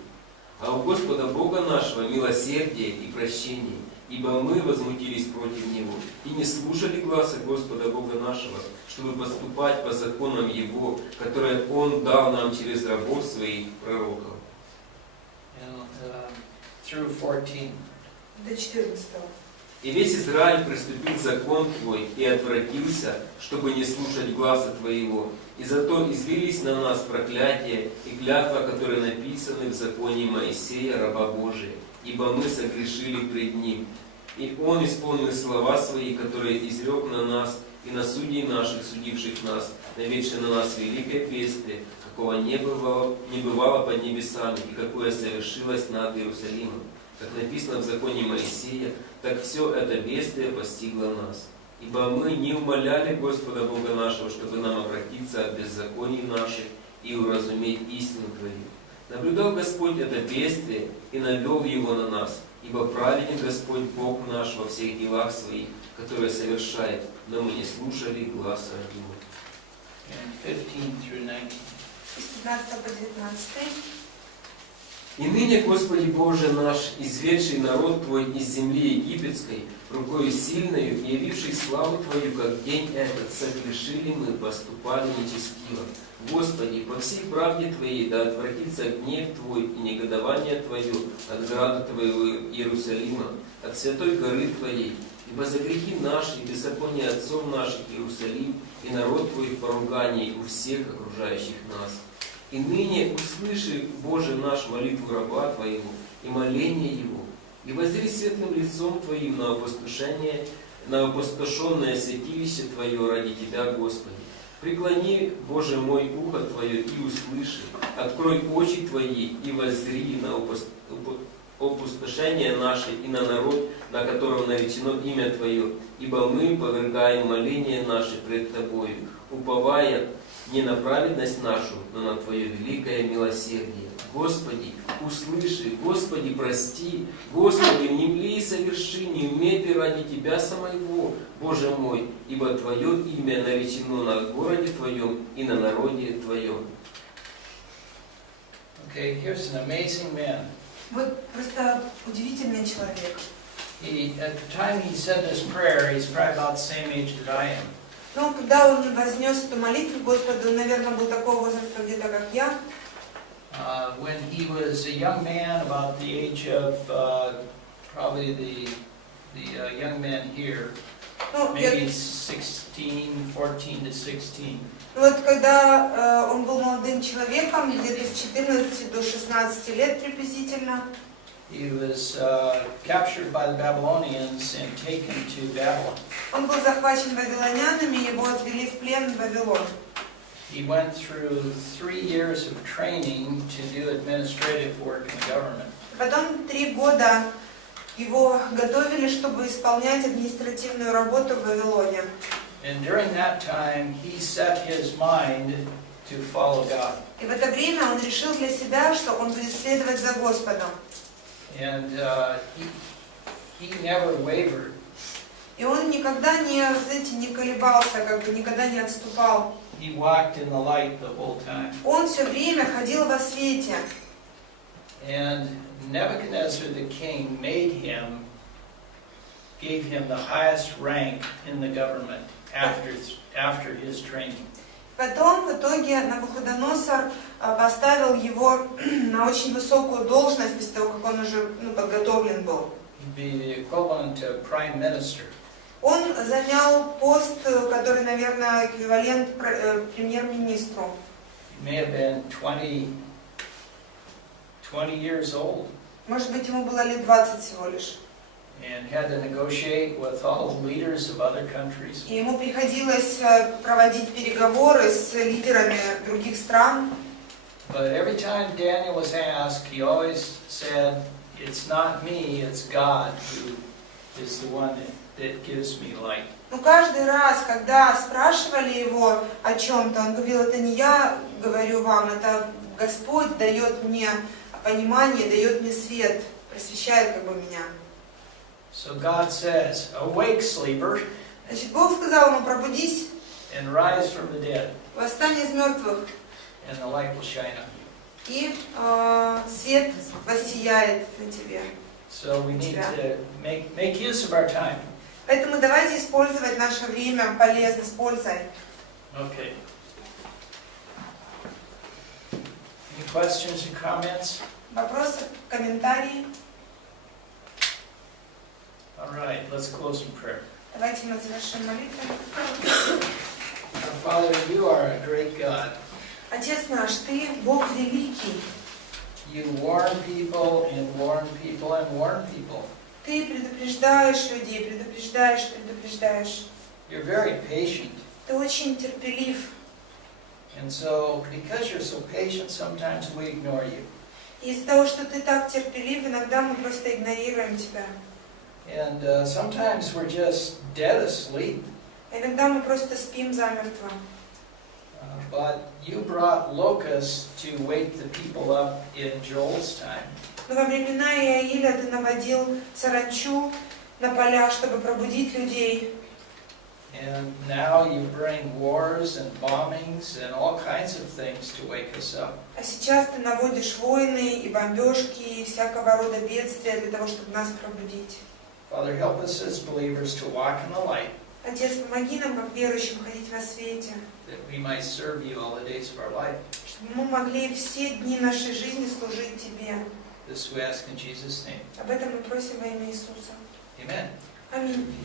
А у Господа Бога нашего милосердие и прощение, ибо мы возмутились против Него и не слушали гласа Господа Бога нашего, чтобы поступать по законам Его, которые Он дал нам через рабов Своих пророков». Through 14. До 14. «И весь Израиль приступил закон Твой и отвратился, чтобы не слушать гласа Твоего, и зато излились на нас проклятие и клятва, которые написаны в законе Моисея, раба Божия, ибо мы согрешили пред Ним. И Он исполнил слова Свои, которые изрек на нас и на судей наших, судивших нас, наведши на нас великое бедствие, какого не бывало под небесами, и какое совершилось над Иерусалимом. Как написано в законе Моисея, так все это бедствие постигло нас. Ибо мы не умоляли Господа Бога нашего, чтобы нам обратиться от беззаконий наших и уразуметь истину Твою. Наблюдал Господь это бедствие и навел его на нас, ибо праведен Господь Бог наш во всех делах Своих, которые совершает, но мы не слушали гласа Его». And 15 through 19. С 15 по 19. «И ныне, Господи Боже наш, изведший народ Твой из земли египетской, рукою сильною, и явивший славу Твою, как день этот, согрешили мы, поступали нечестиво. Господи, по всей правде Твоей да отвратится гнев Твой и негодование Твое от града Твоего Иерусалима, от святой горы Твоей, ибо за грехи наши и беззакония отцов наших Иерусалим и народ Твой в поругании у всех окружающих нас. И ныне услыши, Боже наш, молитву раба Твоего и моление его, и воззри светлым лицом Твоим на опустошенное святилище Твое ради Тебя, Господи. Преклони, Боже мой, ухо Твое и услыши, открой очи Твои и воззри на опустошение наше и на народ, на котором наречено имя Твое, ибо мы повергаем моление наше пред Тобою, уповая не на праведность нашу, но на Твое великое милосердие. Господи, услыши, Господи, прости, Господи, внемли и соверши, не умей Ты ради Тебя самого, Боже мой, ибо Твое имя наречено на городе Твоем и на народе Твоем». Okay, here's an amazing man. Вот просто удивительный человек. At the time he said this prayer, he's probably about the same age that I am. Но когда он вознес эту молитву Господу, он, наверное, был такого возраста где-то, как я. When he was a young man, about the age of probably the young men here, Ну, maybe 16, 14 to 16. вот когда он был молодым человеком, где-то с 14 до 16 лет приблизительно, He was captured by the Babylonians and taken to Babylon. он был захвачен вавилонянами, его отвели в плен в Вавилон. He went through 3 years of training to do administrative work in the government. Потом 3 года его готовили, чтобы исполнять административную работу в Вавилоне. And during that time, he set his mind to follow God. И в это время он решил для себя, что он будет следовать за Господом. And he never wavered. И он никогда не, знаете, не колебался, как бы никогда не отступал. He walked in the light the whole time. Он все время ходил во свете. And Nebuchadnezzar the king gave him the highest rank in the government after his training. Потом, в итоге, Навуходоносор поставил его на очень высокую должность, после того, как он уже подготовлен был. He'd be the equivalent of prime minister. Он занял пост, который, наверное, эквивалент премьер-министру. He may have been 20 years old. Может быть, ему было лет 20 всего лишь. And had to negotiate with all the leaders of other countries. И ему приходилось проводить переговоры с лидерами других стран. But every time Daniel was asked, he always said, "It's not me, it's God who is the one that gives me light." Но каждый раз, когда спрашивали его о чем-то, он говорил: это не я говорю вам, это Господь дает мне понимание, дает мне свет, просвещает как бы меня. So God says, "Awake, sleeper, Значит, Бог сказал ему: пробудись, and rise from the dead, восстань из мертвых, and the light will shine on you." и свет воссияет на тебе. So we need to make use of our time. Поэтому давайте использовать наше время полезно, с пользой. Okay. Any questions or comments? Вопросы, комментарии? All right, let's close in prayer. Давайте мы завершим молитву. Our Father, you are a great God. Отец наш, Ты Бог великий. You warn people and warn people and warn people. Ты предупреждаешь людей, предупреждаешь. You're very patient. Ты очень терпелив. And so, because you're so patient, sometimes we ignore you. И из-за того, что Ты так терпелив, иногда мы просто игнорируем Тебя. And sometimes we're just dead asleep. Иногда мы просто спим замертво. But you brought locusts to wake the people up in Joel's time. Но во времена Иаиля Ты наводил саранчу на поля, чтобы пробудить людей. And now you bring wars and bombings and all kinds of things to wake us up. А сейчас Ты наводишь войны и бомбежки, и всякого рода бедствия для того, чтобы нас пробудить. Father, help us as believers to walk in the light, Отец, помоги нам, как верующим, ходить во свете, that we might serve you all the days of our life. чтобы мы могли все дни нашей жизни служить Тебе. This we ask in Jesus' name. Об этом мы просим во имя Иисуса. Amen. Аминь.